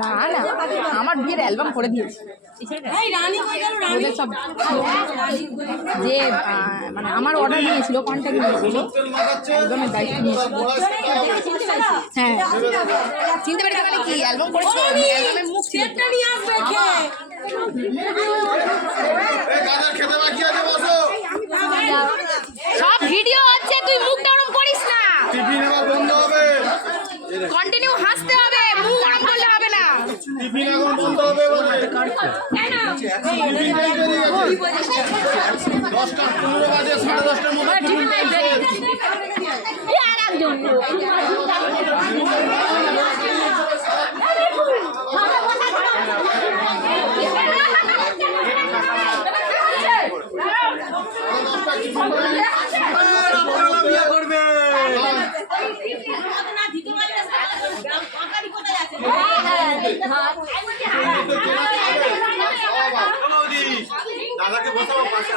না না আমার বিয়ের অ্যালবাম করে দিয়েছি সব যে মানে আমার অর্ডার নিয়েছিল কন্ট্যাক্ট নিয়েছিল অ্যালবামের দায়িত্ব নিয়েছিল। হ্যাঁ চিনতে পেরেছি মানে কি অ্যালবাম করেছিল অ্যালবামের মুখ ছিল সব ভিডিও হচ্ছে তুই মুখটা ওরকম করিস না কন্টিনিউ হাসতে হবে মুখ ওরকম করলে হবে না টিফিন এখন বন্ধ হবে বলে কেন 10টা 15 বাজে 10:30টার মধ্যে টিফিন টাইম আর একজন দাদাকে বসাবো পাশে